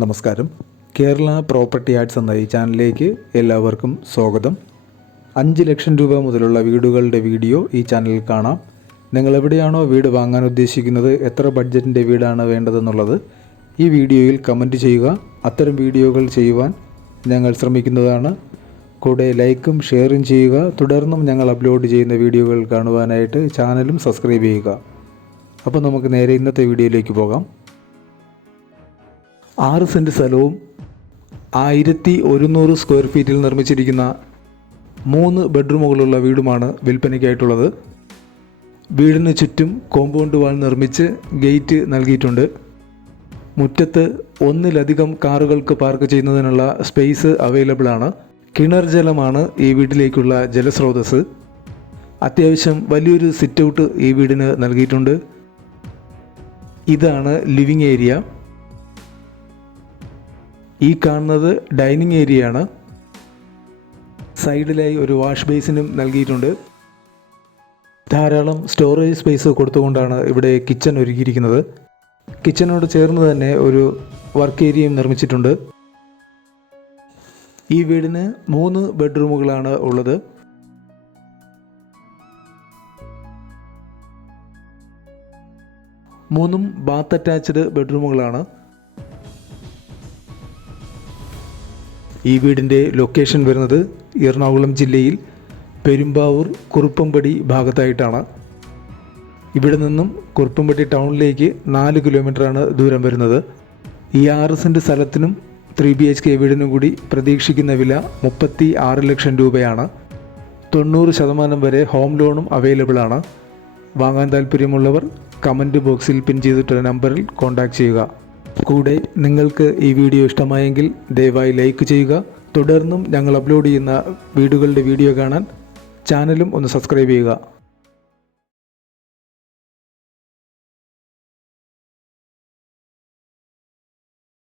നമസ്കാരം. Kerala property arts എന്ന ഈ ചാനലിലേക്ക് എല്ലാവർക്കും സ്വാഗതം. 5 ലക്ഷം രൂപ മുതലുള്ള വീടുകളുടെ വീഡിയോ ഈ ചാനലിൽ കാണാം. നിങ്ങൾ എവിടെയാണോ വീട് വാങ്ങാൻ ഉദ്ദേശിക്കുന്നത്, എത്ര ബഡ്ജറ്റിൻ്റെ വീടാണ് വേണ്ടതെന്നുള്ളത് ഈ വീഡിയോയിൽ കമൻറ്റ് ചെയ്യുക. അത്തരം വീഡിയോകൾ ചെയ്യുവാൻ ഞങ്ങൾ ശ്രമിക്കുന്നതാണ്. കൂടെ ലൈക്കും ഷെയറും ചെയ്യുക. തുടർന്നും ഞങ്ങൾ അപ്ലോഡ് ചെയ്യുന്ന വീഡിയോകൾ കാണുവാനായിട്ട് ചാനലും സബ്സ്ക്രൈബ് ചെയ്യുക. അപ്പോൾ നമുക്ക് നേരെ ഇന്നത്തെ വീഡിയോയിലേക്ക് പോകാം. 6 സെൻറ്റ് സ്ഥലവും 1100 സ്ക്വയർ ഫീറ്റിൽ നിർമ്മിച്ചിരിക്കുന്ന 3 ബെഡ്റൂമുകളുള്ള വീടുമാണ് വിൽപ്പനയ്ക്കായിട്ടുള്ളത്. വീടിന് ചുറ്റും കോമ്പൗണ്ട് വാൾ നിർമ്മിച്ച് ഗേറ്റ് നൽകിയിട്ടുണ്ട്. മുറ്റത്ത് ഒന്നിലധികം കാറുകൾക്ക് പാർക്ക് ചെയ്യുന്നതിനുള്ള സ്പേസ് അവൈലബിൾ ആണ്. കിണർ ജലമാണ് ഈ വീട്ടിലേക്കുള്ള ജലസ്രോതസ്. അത്യാവശ്യം വലിയൊരു സിറ്റ് ഔട്ട് ഈ വീടിന് നൽകിയിട്ടുണ്ട്. ഇതാണ് ലിവിങ് ഏരിയ. ഈ കാണുന്നത് ഡൈനിങ് ഏരിയയാണ്. സൈഡിലായി ഒരു വാഷ് ബേസിനും നൽകിയിട്ടുണ്ട്. ധാരാളം സ്റ്റോറേജ് സ്പേസ് കൊടുത്തുകൊണ്ടാണ് ഇവിടെ കിച്ചൺ ഒരുക്കിയിരിക്കുന്നത്. കിച്ചണോട് ചേർന്ന് തന്നെ ഒരു വർക്ക് ഏരിയയും നിർമ്മിച്ചിട്ടുണ്ട്. ഈ വീടിന് 3 ബെഡ്റൂമുകളാണ് ഉള്ളത്. മൂന്നും ബാത്ത് അറ്റാച്ച്ഡ് ബെഡ്റൂമുകളാണ്. ഈ വീടിൻ്റെ ലൊക്കേഷൻ വരുന്നത് എറണാകുളം ജില്ലയിൽ പെരുമ്പാവൂർ കുറുപ്പംപടി ഭാഗത്തായിട്ടാണ്. ഇവിടെ നിന്നും കുറുപ്പംപടി ടൗണിലേക്ക് 4 കിലോമീറ്ററാണ് ദൂരം വരുന്നത്. ഈ 6 സെൻറ്റ് സ്ഥലത്തിനും 3 BHK വീടിനും കൂടി പ്രതീക്ഷിക്കുന്ന വില 36 ലക്ഷം രൂപയാണ്. 90% വരെ ഹോം ലോണും അവൈലബിൾ ആണ്. വാങ്ങാൻ താല്പര്യമുള്ളവർ കമൻറ്റ് ബോക്സിൽ പിൻ ചെയ്തിട്ടുള്ള നമ്പറിൽ കോൺടാക്റ്റ് ചെയ്യുക. കൂടെ നിങ്ങൾക്ക് ഈ വീഡിയോ ഇഷ്ടമായെങ്കിൽ ദയവായി ലൈക്ക് ചെയ്യുക. തുടർന്നും ഞങ്ങൾ അപ്ലോഡ് ചെയ്യുന്ന വീടുകളുടെ വീഡിയോ കാണാൻ ചാനലും ഒന്ന് സബ്സ്ക്രൈബ് ചെയ്യുക.